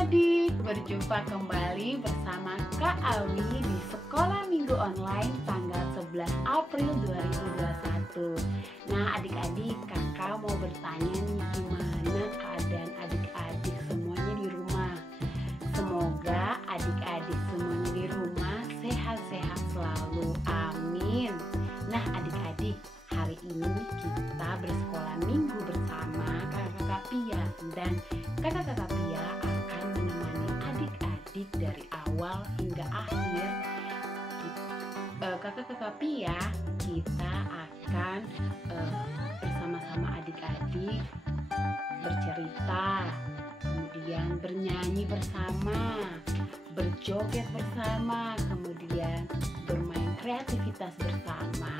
adik-adik, berjumpa kembali bersama Kak Awi di Sekolah Minggu Online tanggal 11 April 2021. Nah adik-adik, kakak mau bertanya nih, gimana keadaan adik-adik semuanya di rumah? Semoga adik-adik semuanya di rumah sehat-sehat selalu, amin. Nah adik-adik, hari ini kita bersekolah minggu bersama kakak-kakak Pia, dan kakak-kakak Pia akan menemani adik-adik dari awal hingga akhir. Kakak-kakak Pia, kita akan bersama-sama adik-adik bercerita, kemudian bernyanyi bersama, berjoget bersama, kemudian bermain kreativitas bersama.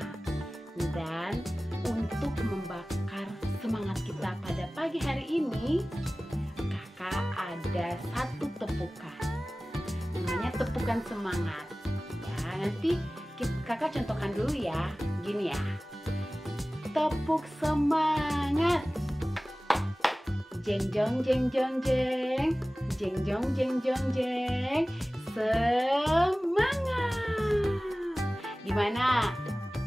Dan untuk membakar semangat kita pada pagi hari ini, kakak ada satu tepukan, namanya tepukan semangat ya. Nanti kakak contohkan dulu ya, gini ya. Tepuk semangat, jeng jong jeng jong jeng, jeng jong jeng jong jeng, semangat. Gimana?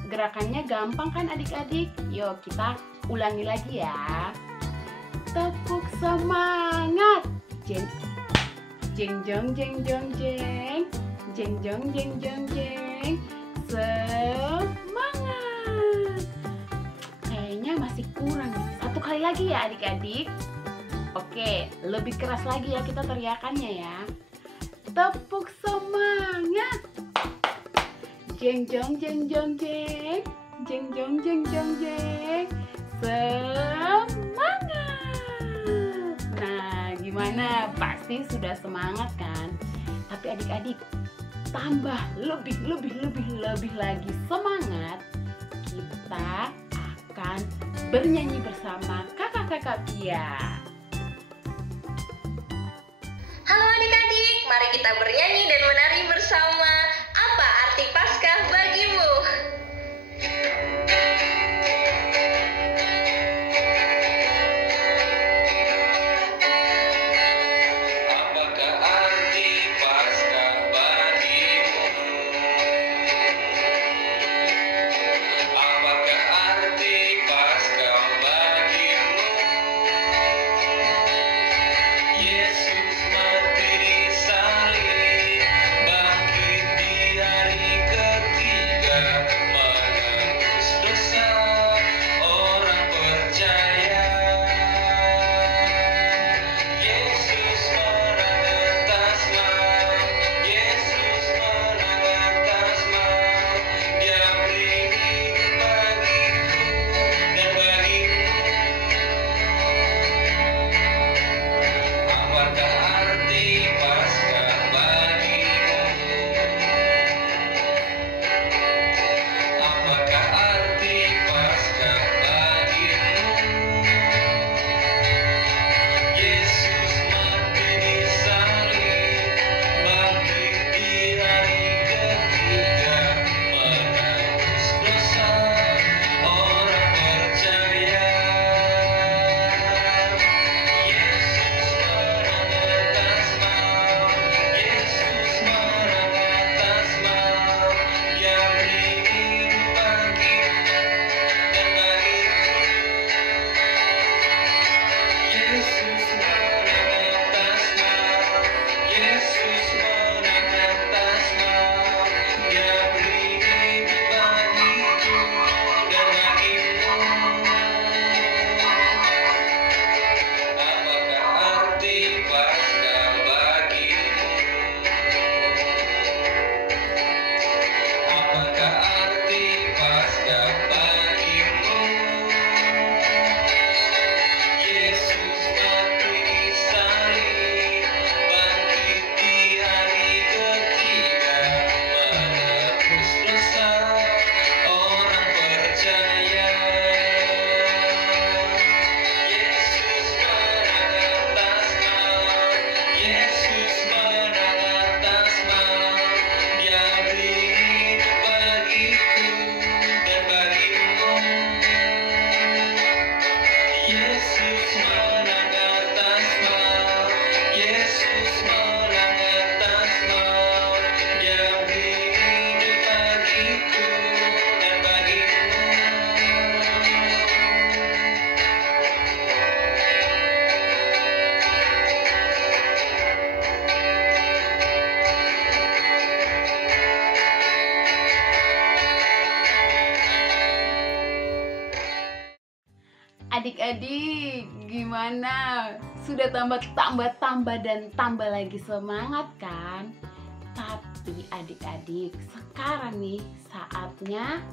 Gerakannya gampang kan adik-adik? Yuk kita ulangi lagi ya. Tepuk semangat, jeng jeng jong jeng jong jeng, jeng jong jeng jong jeng, semangat. Kayaknya masih kurang. Satu kali lagi ya adik-adik. Oke, lebih keras lagi ya kita teriakannya ya. Tepuk semangat, jeng jong jeng jong jeng, jeng jong jeng jong jeng, semangat. Nah gimana, pasti sudah semangat kan? Tapi adik-adik, tambah lebih lagi semangat, kita akan bernyanyi bersama kakak-kakak Pia. Halo adik-adik, mari kita bernyanyi dan menari bersama. Apa arti Paskah bagimu? Apakah arti Paskah bagimu? Apakah arti Paskah bagimu? Yesus mati di salib, bangkit di hari ketiga, menebus dosa orang percaya. Yesus menang atas maut, Yesus menang atas maut. Dia beri hidup bagiku dan bagimu. Apakah arti Paskah bagimu? Apakah arti Paskah bagimu? Yesus mati di salib, bangkit di hari ketiga, menebus dosa orang percaya. Yesus menang atas maut, Yesus menang atas maut. Dia beri hidup bagiku dan bagiku. Yesus menang atas maut, Yesus menang atas maut. Dia beri hidup bagiku dan bagimu. Apakah arti Paskah bagimu? Apakah arti Paskah bagimu? Yesus mati di salib, bangkit di hari adik-adik, gimana? Sudah tambah dan tambah lagi semangat kan? Tapi adik-adik, sekarang nih saatnya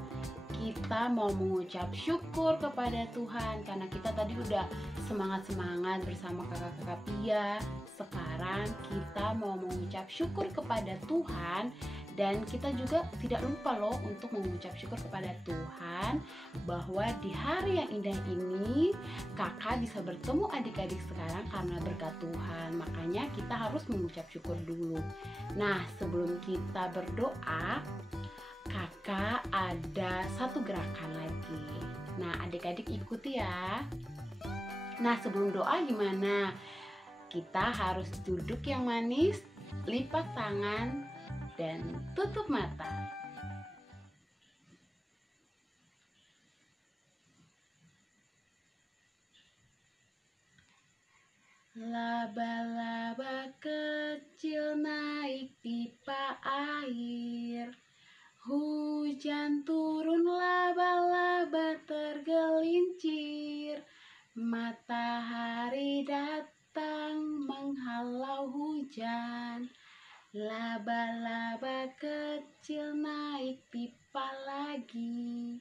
kita mau mengucap syukur kepada Tuhan. Karena kita tadi udah semangat-semangat bersama kakak-kakak Pia. Sekarang kita mau mengucap syukur kepada Tuhan. Dan kita juga tidak lupa loh untuk mengucap syukur kepada Tuhan bahwa di hari yang indah ini kakak bisa bertemu adik-adik sekarang karena berkat Tuhan. Makanya kita harus mengucap syukur dulu. Nah, sebelum kita berdoa, kakak ada satu gerakan lagi. Nah, adik-adik ikuti ya. Nah, sebelum doa gimana? Kita harus duduk yang manis, lipat tangan, dan tutup mata. Laba-laba kecil naik pipa air. Hujan turun, laba-laba tergelincir. Matahari datang menghalau hujan. Laba-laba kecil naik pipa lagi.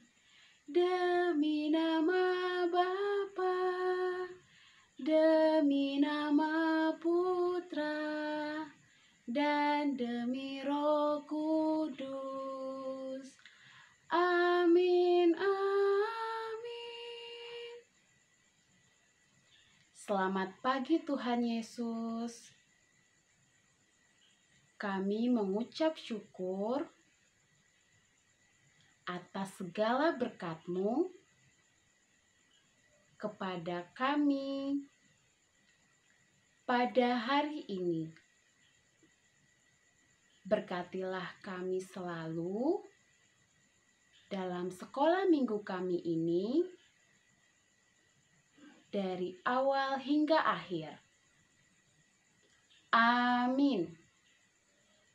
Demi nama Bapa, demi nama Putra, dan demi Roh Kudus. Amin, amin. Selamat pagi Tuhan Yesus. Kami mengucap syukur atas segala berkat-Mu kepada kami pada hari ini. Berkatilah kami selalu dalam sekolah minggu kami ini, dari awal hingga akhir. Amin.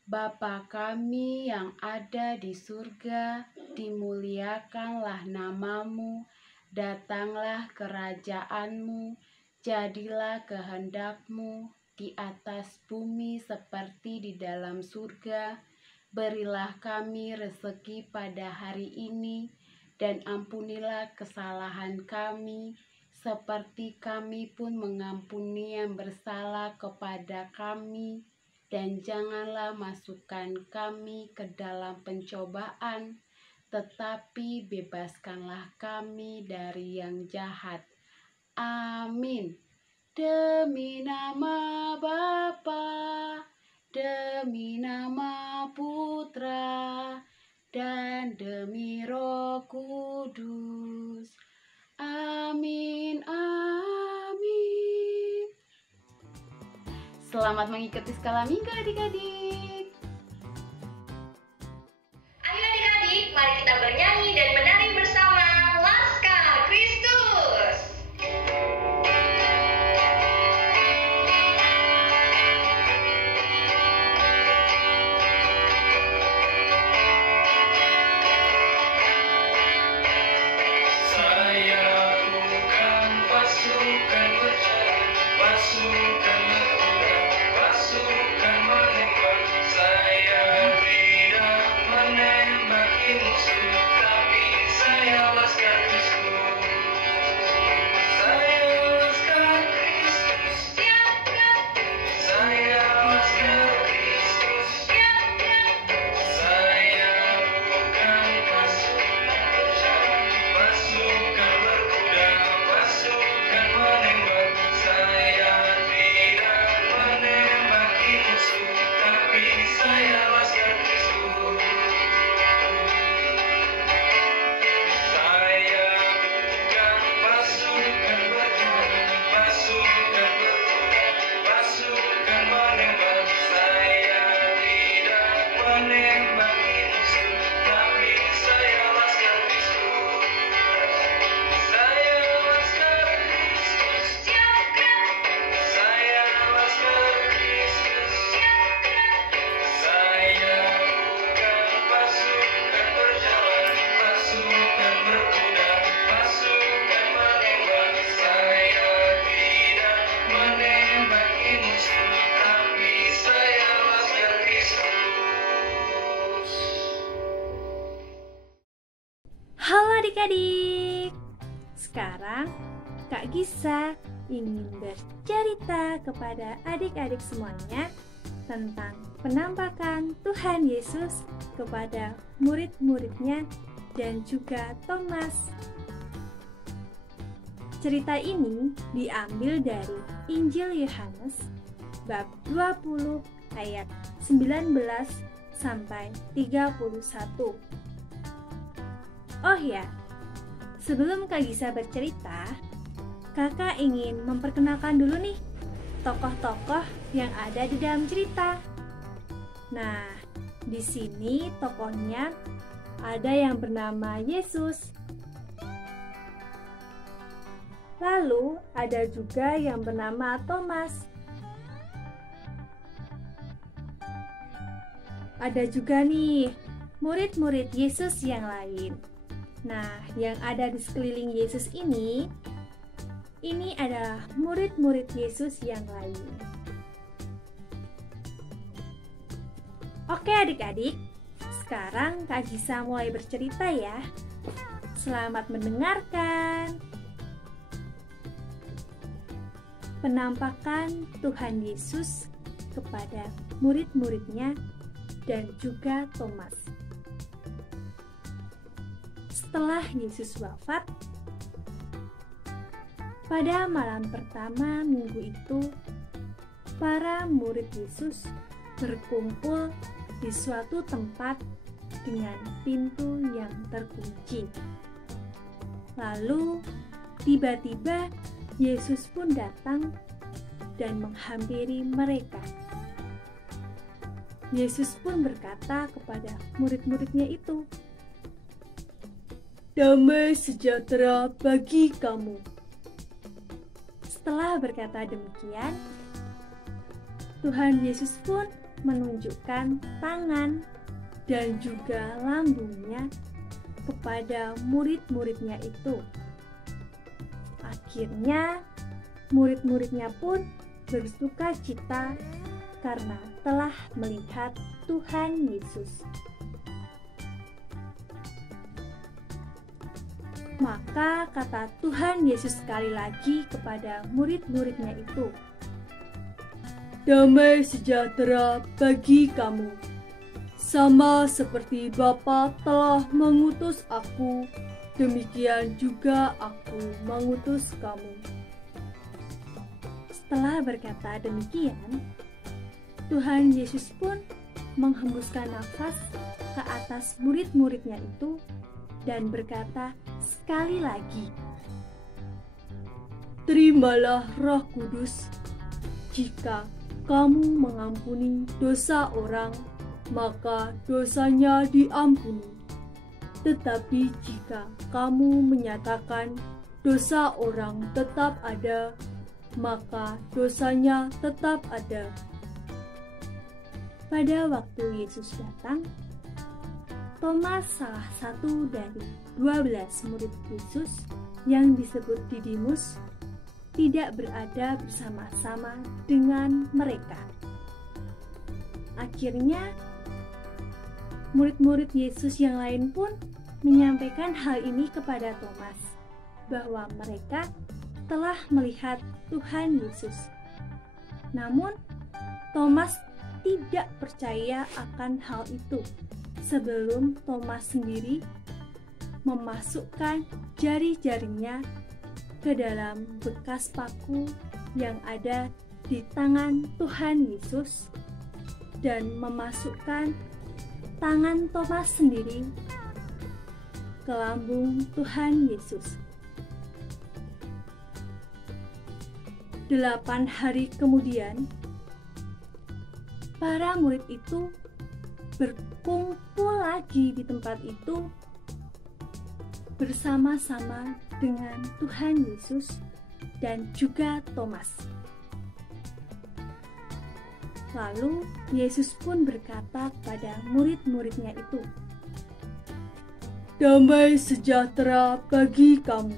Bapa kami yang ada di surga, dimuliakanlah nama-Mu, datanglah kerajaan-Mu, jadilah kehendak-Mu di atas bumi seperti di dalam surga. Berilah kami rezeki pada hari ini, dan ampunilah kesalahan kami, seperti kami pun mengampuni yang bersalah kepada kami. Dan janganlah masukkan kami ke dalam pencobaan, tetapi bebaskanlah kami dari yang jahat. Amin. Demi nama Bapa, demi nama Putra, dan demi Roh Kudus. Amin, amin. Selamat mengikuti sekolah minggu adik-adik. Ayo adik-adik, mari kita bernyanyi dan menari bersama Laskar Kristus. Saya bukan pasukan berjalan, pasukan berkuda, pasukan menembak. adik-adik, sekarang Kak Gisa ingin bercerita kepada adik-adik semuanya tentang penampakan Tuhan Yesus kepada murid-muridnya dan juga Thomas. Cerita ini diambil dari Injil Yohanes bab 20 ayat 19 sampai 31. Oh ya, sebelum Kak Gisa bercerita, Kakak ingin memperkenalkan dulu nih tokoh-tokoh yang ada di dalam cerita. Nah, di sini tokohnya ada yang bernama Yesus. Lalu ada juga yang bernama Thomas. Ada juga nih murid-murid Yesus yang lain. Nah, yang ada di sekeliling Yesus ini adalah murid-murid Yesus yang lain. Oke adik-adik, sekarang Kak Gisa mulai bercerita ya. Selamat mendengarkan. Penampakan Tuhan Yesus kepada murid-muridnya dan juga Thomas. Setelah Yesus wafat, pada malam pertama minggu itu, para murid Yesus berkumpul di suatu tempat dengan pintu yang terkunci. Lalu, tiba-tiba Yesus pun datang dan menghampiri mereka. Yesus pun berkata kepada murid-muridnya itu, "Damai sejahtera bagi kamu." Setelah berkata demikian, Tuhan Yesus pun menunjukkan tangan dan juga lambungnya kepada murid-muridnya itu. Akhirnya, murid-muridnya pun bersuka cita karena telah melihat Tuhan Yesus. Maka kata Tuhan Yesus sekali lagi kepada murid-muridnya itu, "Damai sejahtera bagi kamu. Sama seperti Bapa telah mengutus aku, demikian juga aku mengutus kamu." Setelah berkata demikian, Tuhan Yesus pun menghembuskan nafas ke atas murid-muridnya itu dan berkata sekali lagi, "Terimalah Roh Kudus. Jika kamu mengampuni dosa orang, maka dosanya diampuni. Tetapi jika kamu menyatakan dosa orang tetap ada, maka dosanya tetap ada." Pada waktu Yesus datang, Thomas, salah satu dari 12 murid Yesus yang disebut Didimus, tidak berada bersama-sama dengan mereka. Akhirnya, murid-murid Yesus yang lain pun menyampaikan hal ini kepada Thomas, bahwa mereka telah melihat Tuhan Yesus. Namun, Thomas tidak percaya akan hal itu sebelum Thomas sendiri memasukkan jari-jarinya ke dalam bekas paku yang ada di tangan Tuhan Yesus dan memasukkan tangan Thomas sendiri ke lambung Tuhan Yesus. 8 hari kemudian, para murid itu berkumpul lagi di tempat itu bersama-sama dengan Tuhan Yesus dan juga Thomas. Lalu Yesus pun berkata kepada murid-muridnya itu, "Damai sejahtera bagi kamu."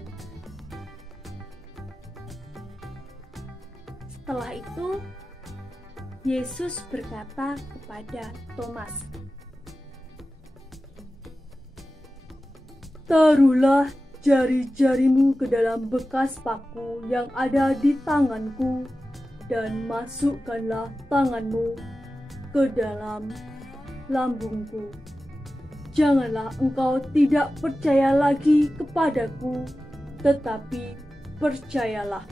Setelah itu, Yesus berkata kepada Thomas, Taruhlah jari-jarimu ke dalam bekas paku yang ada di tanganku dan masukkanlah tanganmu ke dalam lambungku. Janganlah engkau tidak percaya lagi kepadaku, tetapi percayalah.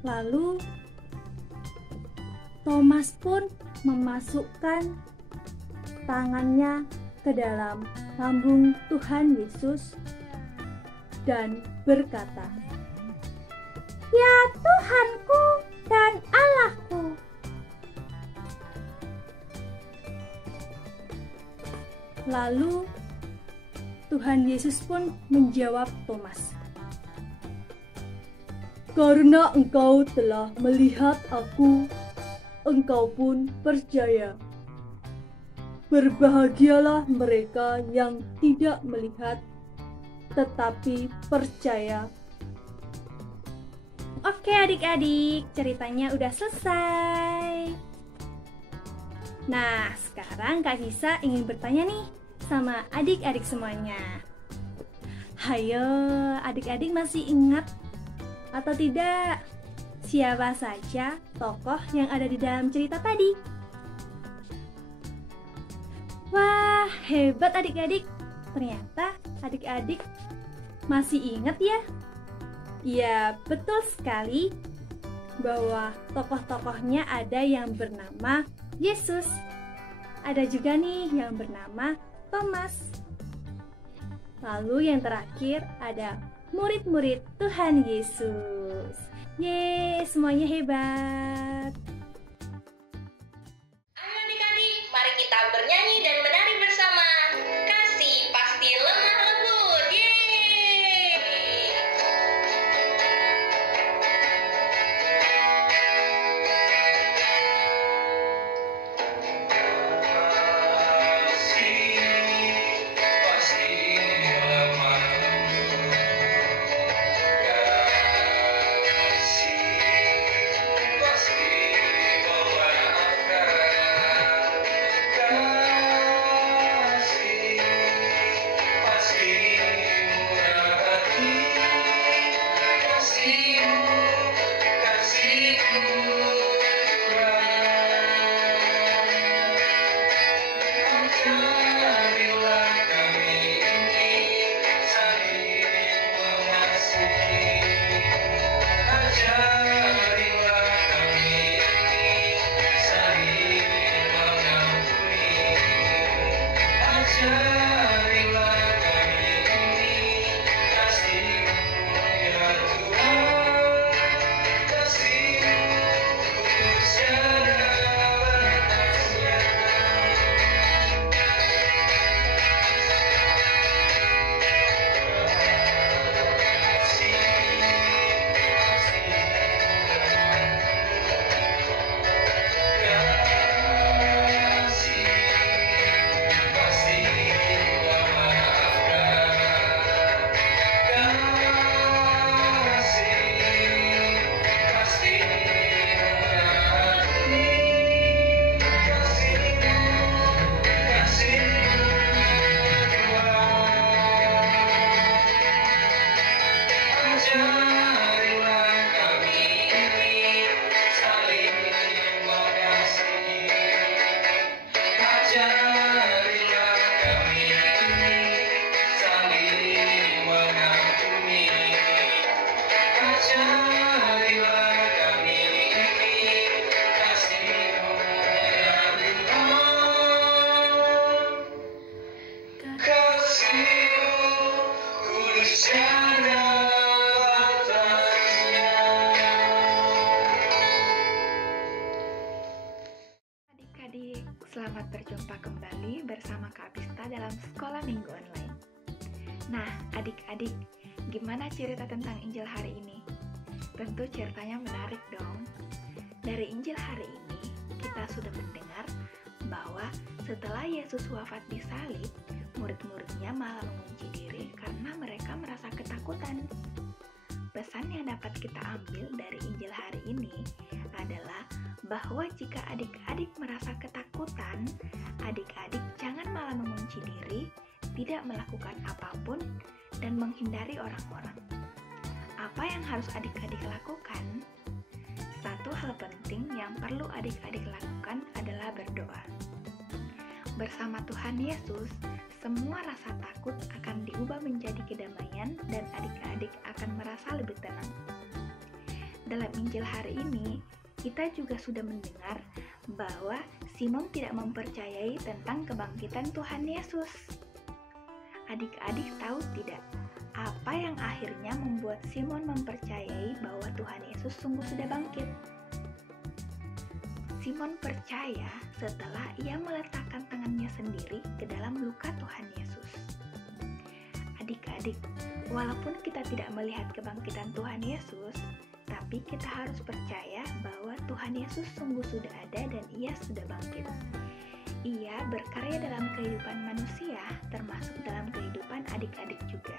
Lalu Thomas pun memasukkan tangannya ke dalam lambung Tuhan Yesus dan berkata, "Ya Tuhanku dan Allahku." Lalu Tuhan Yesus pun menjawab Thomas, "Karena engkau telah melihat aku, engkau pun percaya. Berbahagialah mereka yang tidak melihat, tetapi percaya." Oke adik-adik, ceritanya udah selesai. Nah, sekarang Kak Sisa ingin bertanya nih sama adik-adik semuanya. Hayo, adik-adik masih ingat atau tidak siapa saja tokoh yang ada di dalam cerita tadi? Wah, hebat adik-adik. Ternyata adik-adik masih ingat ya? Iya, betul sekali bahwa tokoh-tokohnya ada yang bernama Yesus. Ada juga nih yang bernama Thomas. Lalu yang terakhir ada murid-murid Tuhan Yesus. Yeay, semuanya hebat. Ayo adik-adik, mari kita bernyanyi dan menari bersama. Kasih pasti lemah lembut. Yeay! Adik-adik, selamat berjumpa kembali bersama Kak Pista dalam Sekolah Minggu Online. Nah, adik-adik, gimana cerita tentang Injil hari ini? Tentu ceritanya menarik dong. Dari Injil hari ini, kita sudah mendengar bahwa setelah Yesus wafat di salib, murid-muridnya malah mengunci diri karena mereka merasa ketakutan. Pesan yang dapat kita ambil dari Injil hari ini adalah bahwa jika adik-adik merasa ketakutan, adik-adik jangan malah mengunci diri, tidak melakukan apapun, dan menghindari orang-orang. Apa yang harus adik-adik lakukan? Satu hal penting yang perlu adik-adik lakukan adalah berdoa. Bersama Tuhan Yesus, semua rasa takut akan diubah menjadi kedamaian dan adik-adik akan merasa lebih tenang. Dalam Injil hari ini, kita juga sudah mendengar bahwa Simon tidak mempercayai tentang kebangkitan Tuhan Yesus. Adik-adik tahu tidak, apa yang akhirnya membuat Simon mempercayai bahwa Tuhan Yesus sungguh sudah bangkit? Simon percaya setelah ia meletakkan tangannya sendiri ke dalam luka Tuhan Yesus. Adik-adik, walaupun kita tidak melihat kebangkitan Tuhan Yesus, tapi kita harus percaya bahwa Tuhan Yesus sungguh sudah ada dan ia sudah bangkit. Ia berkarya dalam kehidupan manusia, termasuk dalam kehidupan adik-adik juga.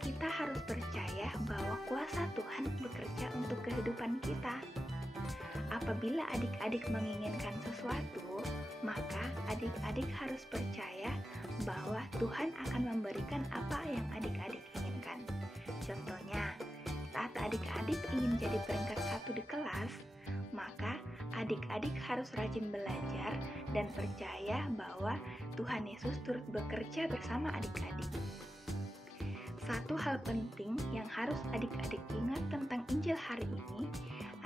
Kita harus percaya bahwa kuasa Tuhan bekerja untuk kehidupan kita. Apabila adik-adik menginginkan sesuatu, maka adik-adik harus percaya bahwa Tuhan akan memberikan apa yang adik-adik inginkan. Contohnya, saat adik-adik ingin jadi peringkat 1 di kelas, maka adik-adik harus rajin belajar dan percaya bahwa Tuhan Yesus turut bekerja bersama adik-adik. Satu hal penting yang harus adik-adik ingat tentang Injil hari ini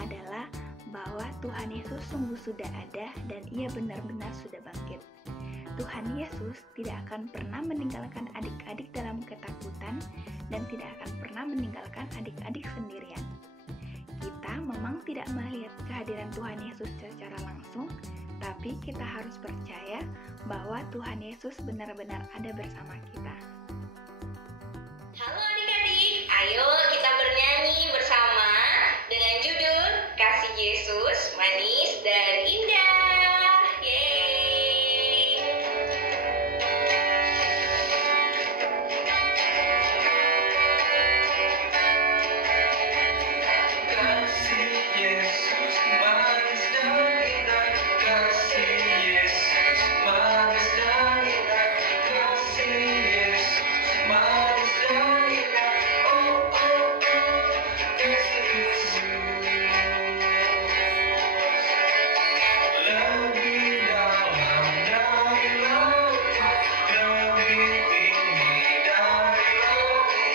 adalah bahwa Tuhan Yesus sungguh sudah ada dan ia benar-benar sudah bangkit. Tuhan Yesus tidak akan pernah meninggalkan adik-adik dalam ketakutan dan tidak akan pernah meninggalkan adik-adik sendirian. Kita memang tidak melihat kehadiran Tuhan Yesus secara langsung, tapi kita harus percaya bahwa Tuhan Yesus benar-benar ada bersama kita. Halo adik-adik, ayo kita bernyanyi bersama dengan judul Kasih Yesus Manis dan Indah. Yeay! Kasih Yesus manis dan indah, kasih Yesus manis dan indah, kasih Yesus manis dan indah, oh oh oh, kasih Yesus lebih dalam dari lautan, lebih tinggi dari langit,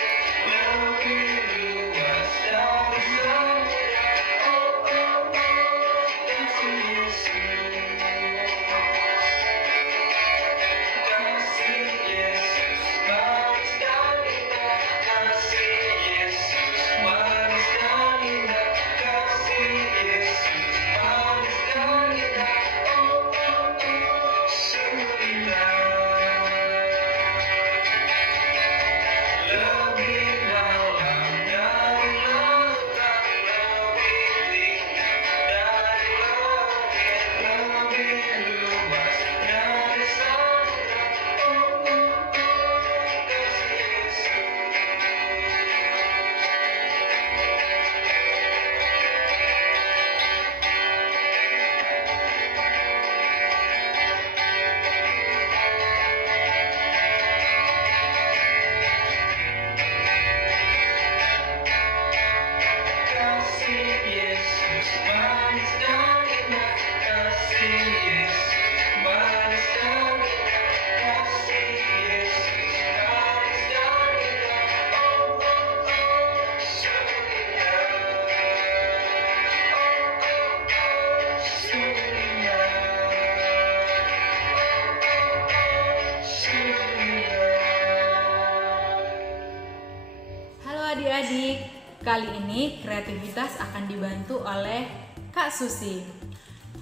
lebih luas dari samudra, oh oh oh, kasih Yesus. Kasih Yesus manis dan indah, kasih Yesus manis dan indah, kasih Yesus manis dan indah, oh oh oh, sungguh indah. Lebih dalam dari lautan, lebih tinggi dari langit, lebih luas dari samudra, oh oh oh, kasih Yesus. Kasih Yesus manis dan indah, kasih Yesus manis dan indah, kasih Yesus manis dan indah, oh oh oh, sungguh indah, oh oh oh, sungguh indah, oh oh oh, sungguh indah. Halo adik-adik, kali ini kreativitas akan dibantu oleh Kak Susi.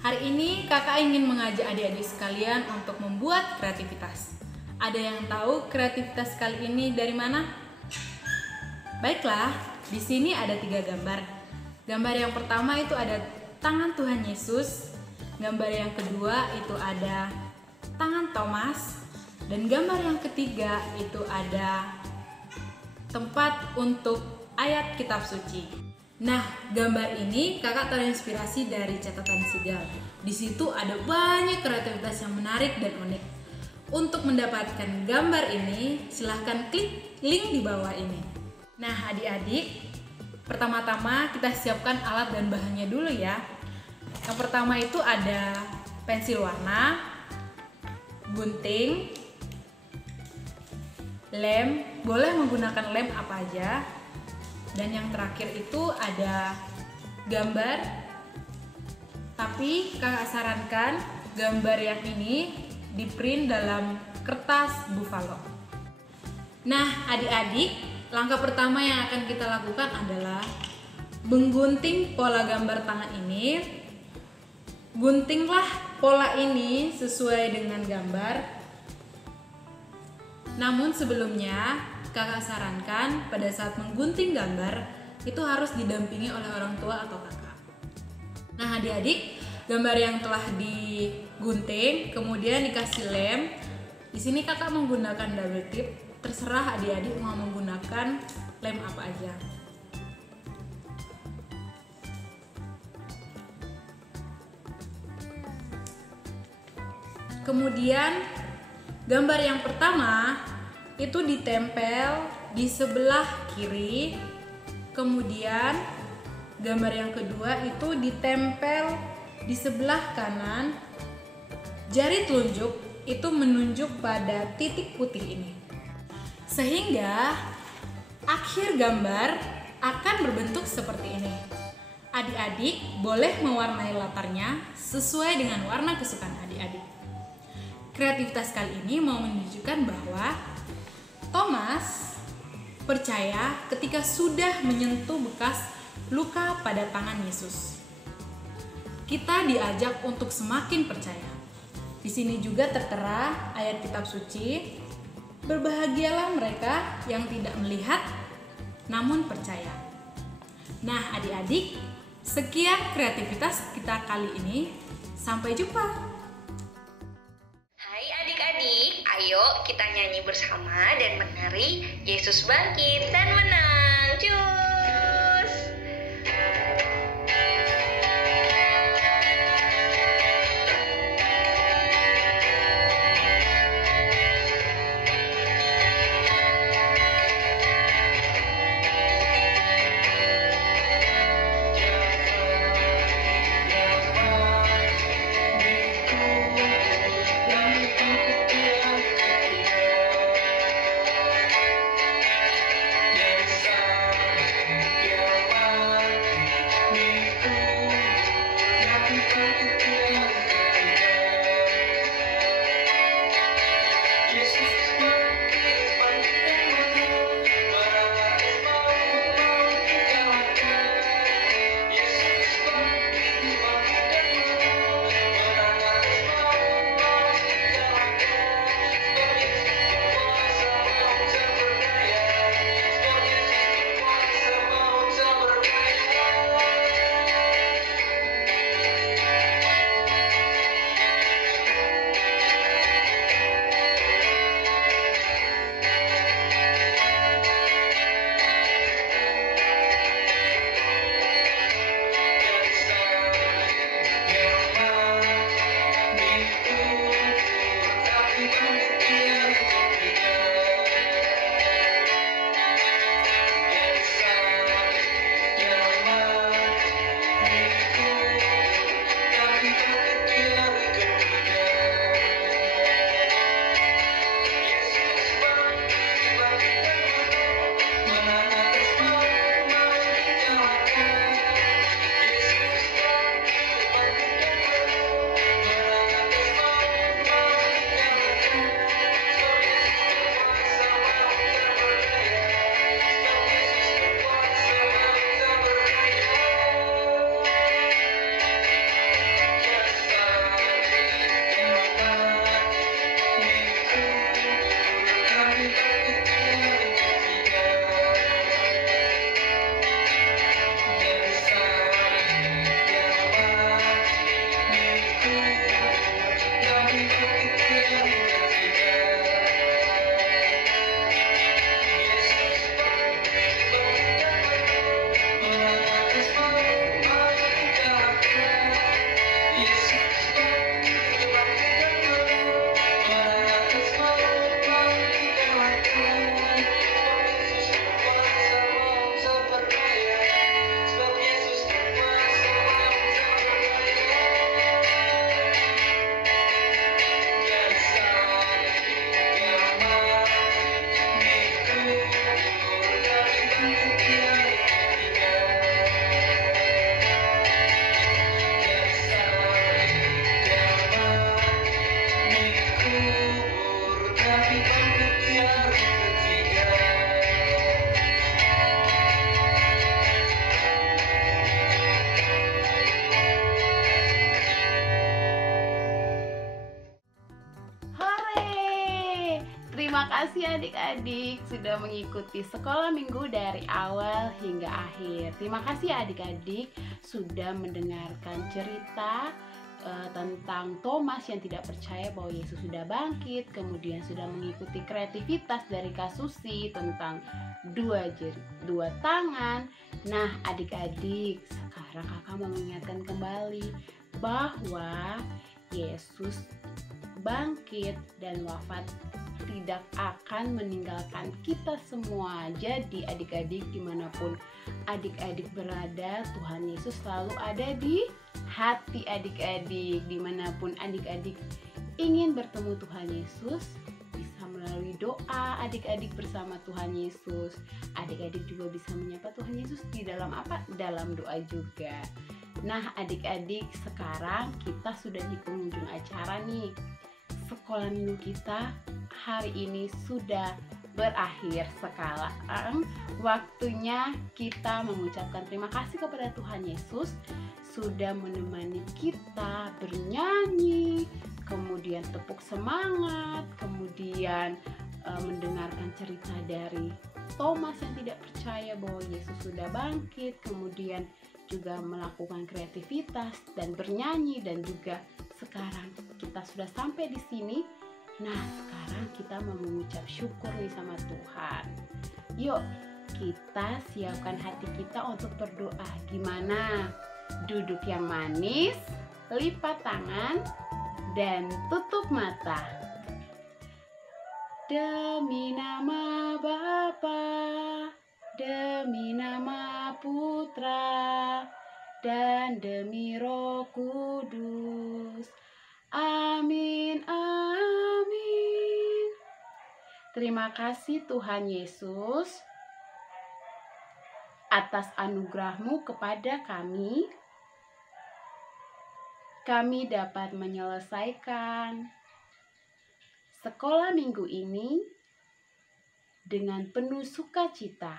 Hari ini kakak ingin mengajak adik-adik sekalian untuk membuat kreativitas. Ada yang tahu kreativitas kali ini dari mana? Baiklah, di sini ada 3 gambar. Gambar yang pertama itu ada tangan Tuhan Yesus. Gambar yang kedua itu ada tangan Thomas. Dan gambar yang ketiga itu ada tempat untuk ayat kitab suci. Nah, gambar ini kakak terinspirasi dari catatan Sigal. Di situ ada banyak kreativitas yang menarik dan unik. Untuk mendapatkan gambar ini, silahkan klik link di bawah ini. Nah, adik-adik, pertama-tama kita siapkan alat dan bahannya dulu ya. Yang pertama itu ada pensil warna, gunting, lem, boleh menggunakan lem apa aja. Dan yang terakhir itu ada gambar, tapi kakak sarankan gambar yang ini di print dalam kertas buffalo. Nah, adik-adik, langkah pertama yang akan kita lakukan adalah menggunting pola gambar tangan ini. Guntinglah pola ini sesuai dengan gambar. Namun sebelumnya, kakak sarankan pada saat menggunting gambar itu harus didampingi oleh orang tua atau kakak. Nah, adik-adik, gambar yang telah digunting kemudian dikasih lem. Di sini kakak menggunakan double tip. Terserah adik-adik mau menggunakan lem apa aja. Kemudian gambar yang pertama itu ditempel di sebelah kiri. Kemudian gambar yang kedua itu ditempel di sebelah kanan. Jari telunjuk itu menunjuk pada titik putih ini. Sehingga akhir gambar akan berbentuk seperti ini. Adik-adik boleh mewarnai latarnya sesuai dengan warna kesukaan adik-adik. Kreativitas kali ini mau menunjukkan bahwa Thomas percaya ketika sudah menyentuh bekas luka pada tangan Yesus. Kita diajak untuk semakin percaya. Di sini juga tertera ayat kitab suci, berbahagialah mereka yang tidak melihat namun percaya. Nah, adik-adik, sekian kreativitas kita kali ini. Sampai jumpa. Ayo kita nyanyi bersama dan menari Yesus bangkit dan menang. Cus! Yes, Terima kasih adik-adik sudah mengikuti sekolah minggu dari awal hingga akhir. Terima kasih adik-adik sudah mendengarkan cerita tentang Thomas yang tidak percaya bahwa Yesus sudah bangkit, kemudian sudah mengikuti kreativitas dari Kak Susi tentang dua tangan. Nah, adik-adik, sekarang kakak mau mengingatkan kembali bahwa Yesus bangkit dan wafat tidak akan meninggalkan kita semua. Jadi adik-adik, dimanapun adik-adik berada, Tuhan Yesus selalu ada di hati adik-adik. Dimanapun adik-adik ingin bertemu Tuhan Yesus, bisa melalui doa adik-adik bersama Tuhan Yesus. Adik-adik juga bisa menyapa Tuhan Yesus di dalam apa? Dalam doa juga. Nah adik-adik, sekarang kita sudah di penghujung acara nih. Sekolah minggu kita hari ini sudah berakhir. Sekarang waktunya kita mengucapkan terima kasih kepada Tuhan Yesus sudah menemani kita bernyanyi, kemudian tepuk semangat, kemudian mendengarkan cerita dari Thomas yang tidak percaya bahwa Yesus sudah bangkit, kemudian juga melakukan kreativitas dan bernyanyi, dan juga sekarang kita sudah sampai di sini. Nah, sekarang kita mau mengucap syukur nih sama Tuhan. Yuk, kita siapkan hati kita untuk berdoa. Gimana? Duduk yang manis, lipat tangan, dan tutup mata. Demi nama Bapa, demi nama Putra, dan demi Roh Kudus. Amin, amin. Terima kasih Tuhan Yesus atas anugerah-Mu kepada kami. Kami dapat menyelesaikan sekolah minggu ini dengan penuh sukacita.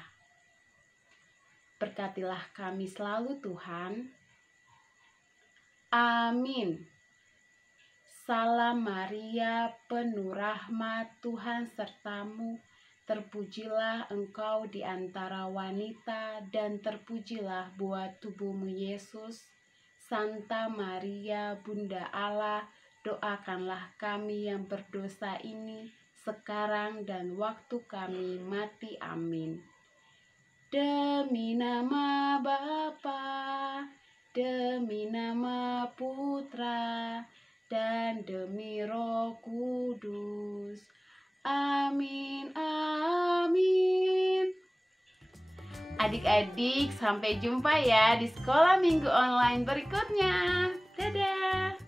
Berkatilah kami selalu Tuhan. Amin. Salam Maria, penuh rahmat, Tuhan sertamu. Terpujilah engkau di antara wanita, dan terpujilah buah tubuhmu Yesus. Santa Maria, Bunda Allah, doakanlah kami yang berdosa ini, sekarang dan waktu kami mati. Amin. Demi nama Bapa, demi nama Putra, dan demi Roh Kudus. Amin, amin. Adik-adik, sampai jumpa ya di sekolah minggu online berikutnya. Dadah.